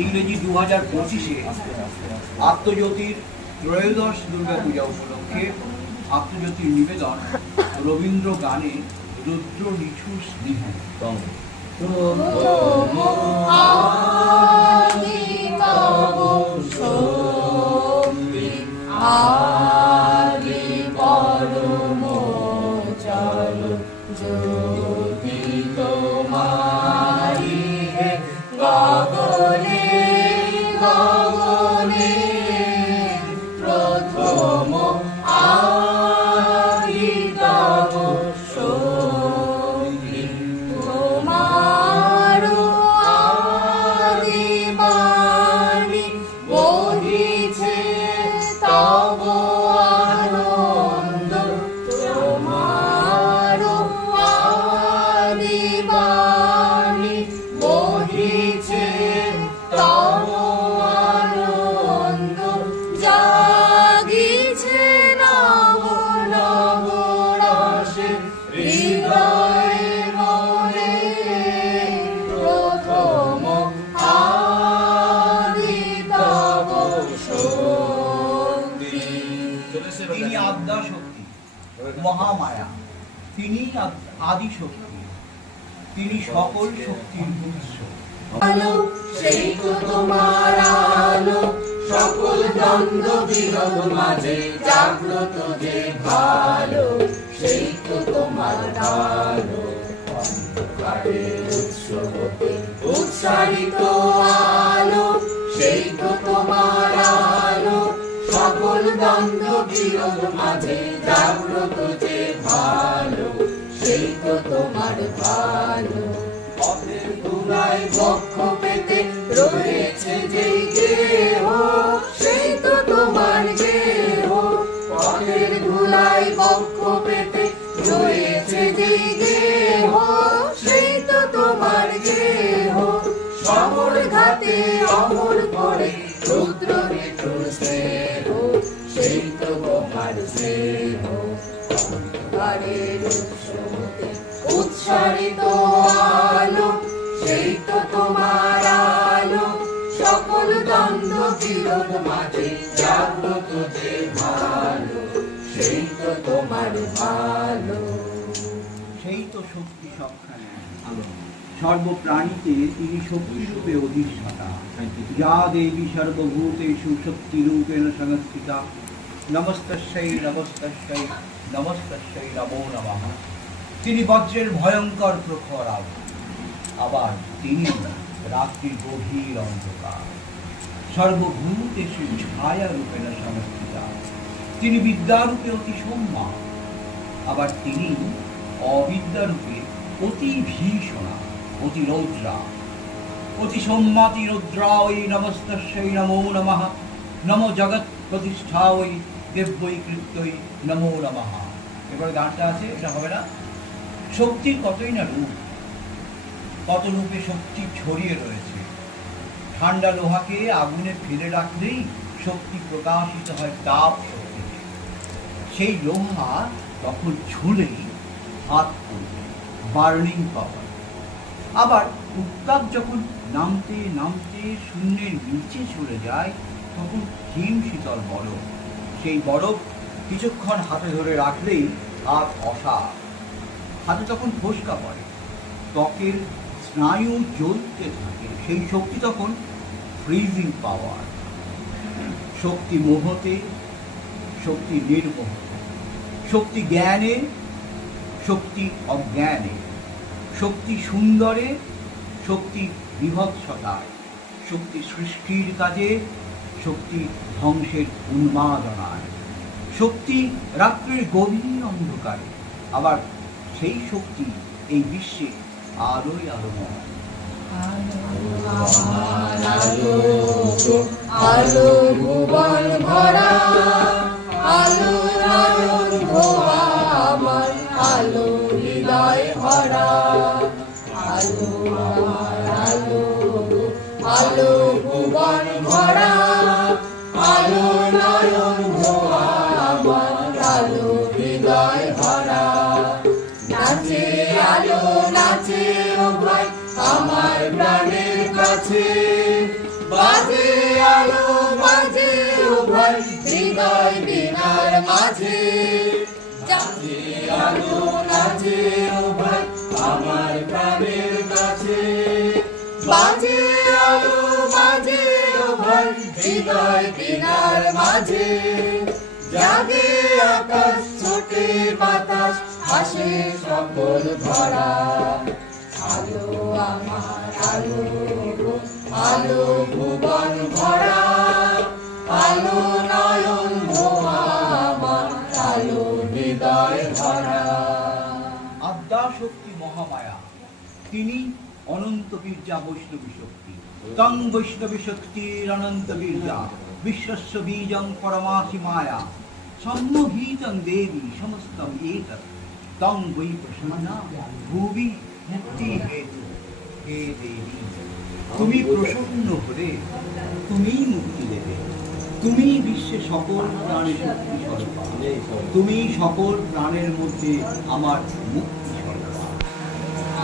ইংরেজি দু হাজার পঁচিশে আত্মজ্যোতির ত্রয়োদশ দুর্গা পূজা উপলক্ষে আত্মজ্যোতির নিবেদন রবীন্দ্র গানে রুদ্র নিঠু স্নেহ। আদি আদ্যা শক্তি মহামায়া, তিনি আদি শক্তি তিনি সকল শক্তির উৎস। সেই সকল মাঝে জাগ্রত যে ভালো, সেই তো তোমার আলো। উৎসারিত আলো, সেই তো তোমার দ্বন্দ্ব বিরোধ মাঝে জাগ্রত যে ভালো সেই তো তোমার ভালো বক্ষ পেতে রয়েছে যে দেহ। অন্ধকারের উৎসারিত আলো সেই তো তোমার আলো। সকল দ্বন্দ্ব বিরোধ মাঝে জাগ্রত যে ভালো সেই তো তোমার ভালো। সেই তো শক্তি সবখানে সর্বপ্রাণীতে তিনি শক্তিরূপে অধিষ্ঠাতা। যা দেবী সর্বভূতেষু শক্তিরূপেণ সংস্থিতা। নমস্তস্যৈ নমস্তস্যৈ নমস্তস্যৈ নমো নমঃ। তিনি বজ্রের ভয়ঙ্কর প্রখর আলো। আবার তিনি রাত্রির গভীর অন্ধকার। সর্বভূতেষু ছায়া রূপেণ সংস্থিতা তিনি বিদ্যারূপে অতি সম্মান। আবার তিনি অবিদ্যারূপে অতি ভীষণা, অতি রৌদ্রা। অতি সম্মাতি রৌদ্রা ওই নমস্তস্যৈ নমো নমঃ। নম জগৎ প্রতিষ্ঠা ওই দেব্যই কৃত্যই নমো নমঃ। এবার গানটা আছে, এটা হবে না শক্তির কতই না রূপ, কত রূপে শক্তি ছড়িয়ে রয়েছে। ঠান্ডা লোহাকে আগুনে ফেলে রাখলেই শক্তি প্রকাশিত হয় তাপ শক্তিতে সেই লোহা তখন ঝুলেই হাত পড়বে বার্নিং পাওয়ার আবার উত্তাপ যখন নামতে নামতে শূন্যের নিচে চলে যায়, তখন হিম শীতল বরফ। সেই বরফ কিছুক্ষণ হাতে ধরে রাখলেই হাত অসার হাতে তখন ফোসকা পড়ে, ত্বকের স্নায়ু জ্বলতে থাকে, সেই শক্তি তখন ফ্রিজিং পাওয়ার শক্তি মোহতে, শক্তি নির্মোহতে শক্তি জ্ঞানে, শক্তি অজ্ঞানে। শক্তি সুন্দরে, শক্তি বিভৎসতায়। শক্তি সৃষ্টির কাজে শক্তি ধ্বংসের উন্মাদনায়। শক্তি রাত্রির গভীর অন্ধকারে। আবার সেই শক্তি এই বিশ্বে আলোয় আলোময়। আলো ভুবন ভরা। আলো আলো আলো আলো আলো হৃদয় বিনার মাঝে জাগে আলো নাচে উভয় আমার প্রাণের কাছে। বাজে আলো, বাজে উভয় হৃদয় মাঝে, জাগে আকাশ, ছোটে বাতাস হাসে সকল ধরা আলো আমার আলো আলো ভুবন ভরা। তিনি অনন্ত বীর্যা বৈষ্ণবী শক্তি। তং বৈষ্ণবী শক্তির অনন্ত বীর্যা বিশ্বস্য বীজং পরমাসি মায়া। সম্মোহিতং দেবী সমস্তম এতৎ। তং বৈ প্রসন্না ভুবি মুক্তি হেতু। হে দেবী, তুমি প্রসন্ন হলে, তুমিই মুক্তি দেবে। তুমি বিশ্বে সকল প্রাণের শক্তি স্বরূপা। তুমি সকল প্রাণের মধ্যে আমার মুক্তি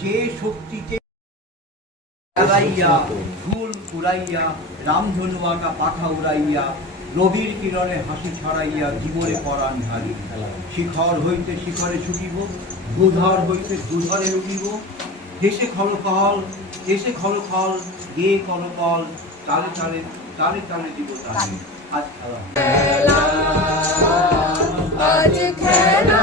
যে এলাইয়া ফুল উড়াইয়া রামধনু আঁকা পাখা উড়াইয়া রবির কিরণে হাসি ছড়াইয়া জীবনে পরাণ ঢালি শিখর হইতে শিখরে ছুটিব ধূধর হইতে ধূধরে উঠিব। হেসে খলকল এসে খলকল গে কলকল তালে তালে তালে তালে দিব তালে আজ খেলা। আজ খেলা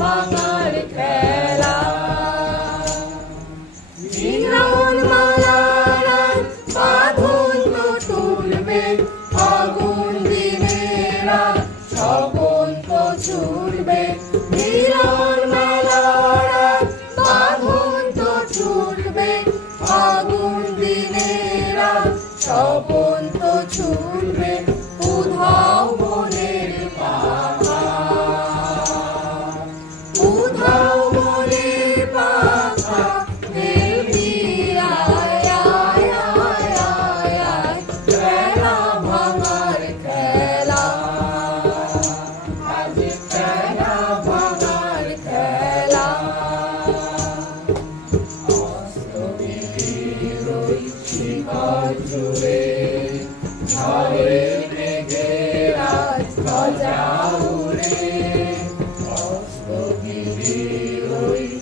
আগুন দিনেরা স্বপন তো ছুটবে উধাও। hoy,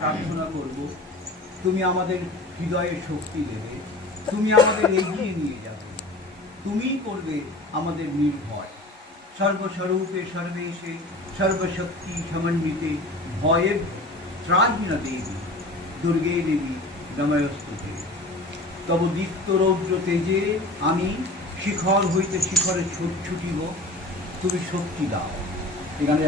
প্রার্থনা করব, তুমি আমাদের হৃদয়ে শক্তি দেবে, তুমি আমাদের এগিয়ে নিয়ে যাবে, তুমিই করবে আমাদের নির্ভয়। সর্বস্বরূপে সর্বেশে, সর্বশক্তি সমন্বিতে ভয়ে ত্রাহিনা দেবী, দুর্গে দেবী রময়স্তুতে তব দীপ্ত রৌদ্র তেজে আমি শিখর হইতে শিখরে ছুট ছুটিব, তুমি শক্তি দাও। এখানে